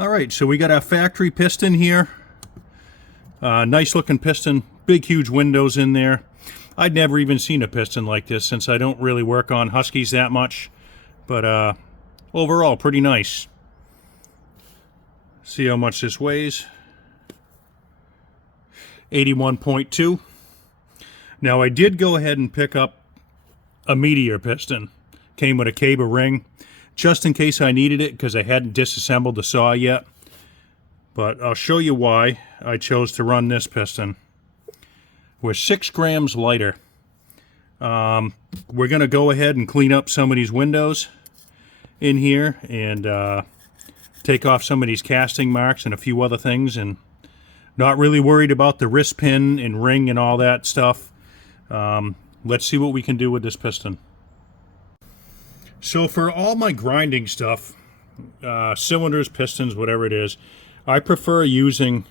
Alright, so we got our factory piston here. Nice looking piston, big huge windows in there. I'd never even seen a piston like this since I don't really work on Huskies that much. But overall, pretty nice. See how much this weighs. 81.2. Now I did go ahead and pick up a Meteor piston. Came with a cable ring, just in case I needed it, because I hadn't disassembled the saw yet. But I'll show you why I chose to run this piston. We're 6 grams lighter. We're going to go ahead and clean up some of these windows in here and take off some of these casting marks and a few other things, and not really worried about the wrist pin and ring and all that stuff. Let's see what we can do with this piston. So for all my grinding stuff, cylinders, pistons, whatever it is, I prefer using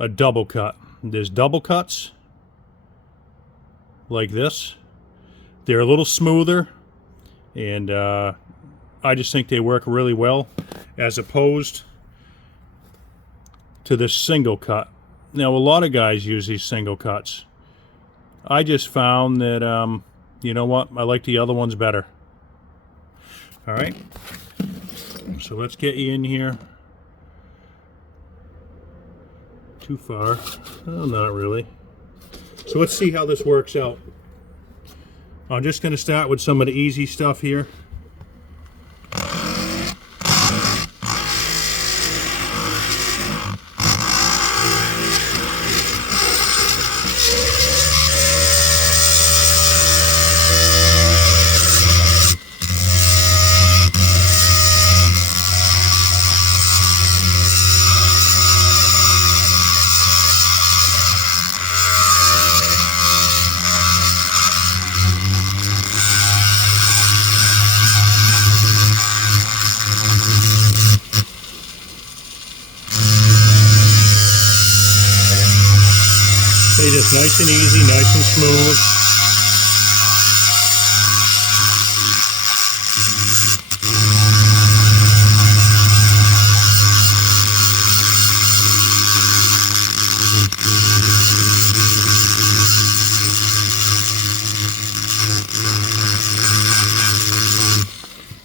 a double cut. There's double cuts like this. They're a little smoother, and I just think they work really well as opposed to this single cut. Now a lot of guys use these single cuts. I just found that you know what, I like the other ones better. Alright, so let's get you in here. Too far? Oh, not really. So let's see how this works out. I'm just going to start with some of the easy stuff here. Just nice and easy, nice and smooth.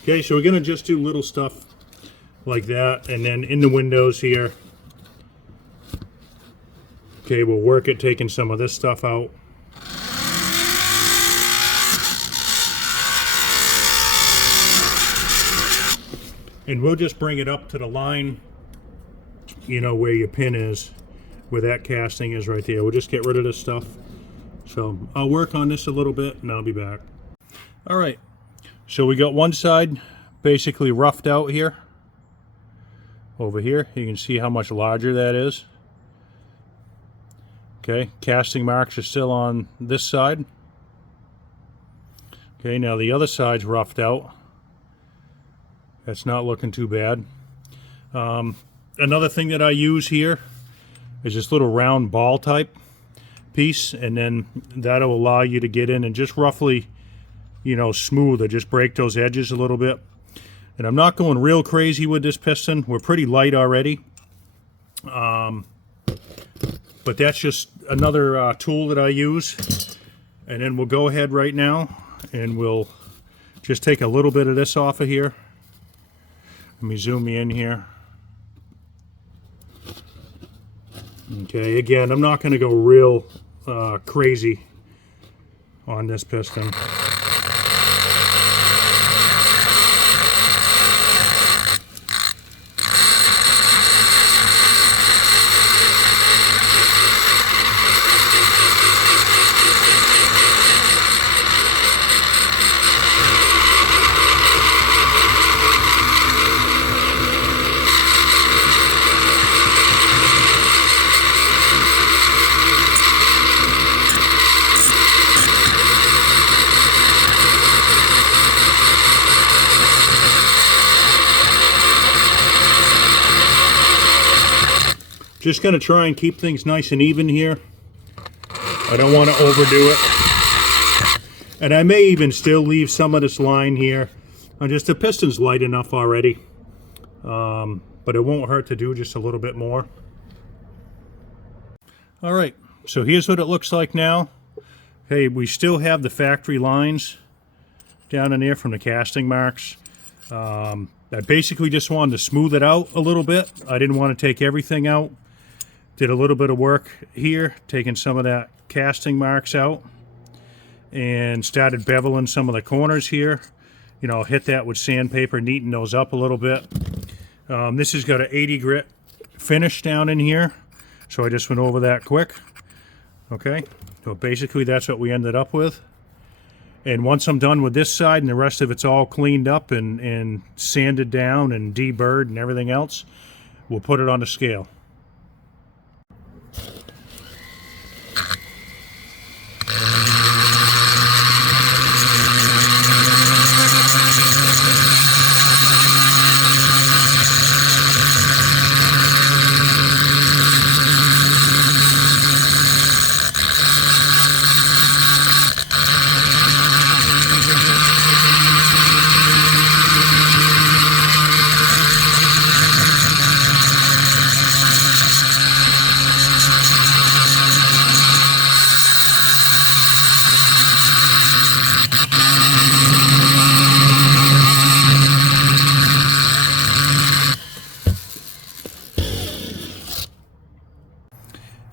Okay, so we're going to just do little stuff like that, and then in the windows here, okay, we'll work at taking some of this stuff out. And we'll just bring it up to the line, you know, where your pin is, where that casting is right there. We'll just get rid of this stuff. So I'll work on this a little bit and I'll be back. All right, so we got one side basically roughed out here. Over here, you can see how much larger that is. Okay, casting marks are still on this side. Okay, now the other side's roughed out. That's not looking too bad. Another thing that I use here is this little round ball type piece, and then that'll allow you to get in and just roughly, you know, smooth or just break those edges a little bit. And I'm not going real crazy with this piston. We're pretty light already. But that's just another tool that I use. And then we'll go ahead right now and we'll just take a little bit of this off of here. Let me zoom in here. Okay, again, I'm not going to go real crazy on this piston. Just going to try and keep things nice and even here. I don't want to overdo it. And I may even still leave some of this line here. Just the piston's light enough already. but it won't hurt to do just a little bit more. All right, so here's what it looks like now. Okay, we still have the factory lines down in there from the casting marks. I basically just wanted to smooth it out a little bit. I didn't want to take everything out. Did a little bit of work here, taking some of that casting marks out, and started beveling some of the corners here. You know, hit that with sandpaper, neaten those up a little bit. This has got an 80 grit finish down in here, so I just went over that quick. Okay, so basically that's what we ended up with. And once I'm done with this side and the rest of it's all cleaned up and sanded down and deburred and everything else, we'll put it on the scale.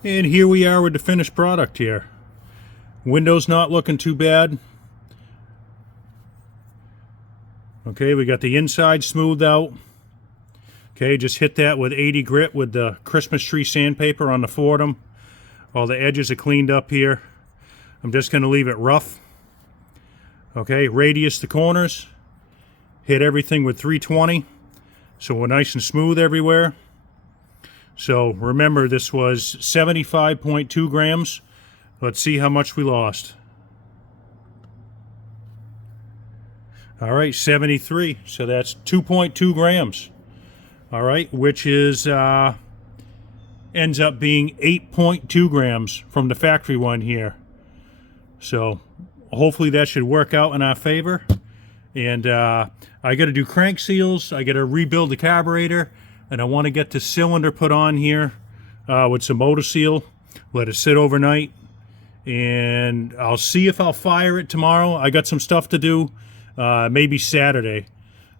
And here we are with the finished product here. Windows not looking too bad. Okay, we got the inside smoothed out. Okay, just hit that with 80 grit with the Christmas tree sandpaper on the Fordham. All the edges are cleaned up here. I'm just going to leave it rough. Okay, radius the corners. Hit everything with 320. So we're nice and smooth everywhere. So remember, this was 75.2 grams. Let's see how much we lost. All right, 73. So that's 2.2 grams. All right, which is ends up being 8.2 grams from the factory one here. So hopefully that should work out in our favor. And I got to do crank seals. I got to rebuild the carburetor. And I want to get the cylinder put on here with some motor seal. Let it sit overnight. And I'll see if I'll fire it tomorrow. I got some stuff to do. Maybe Saturday.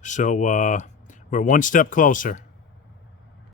So we're one step closer.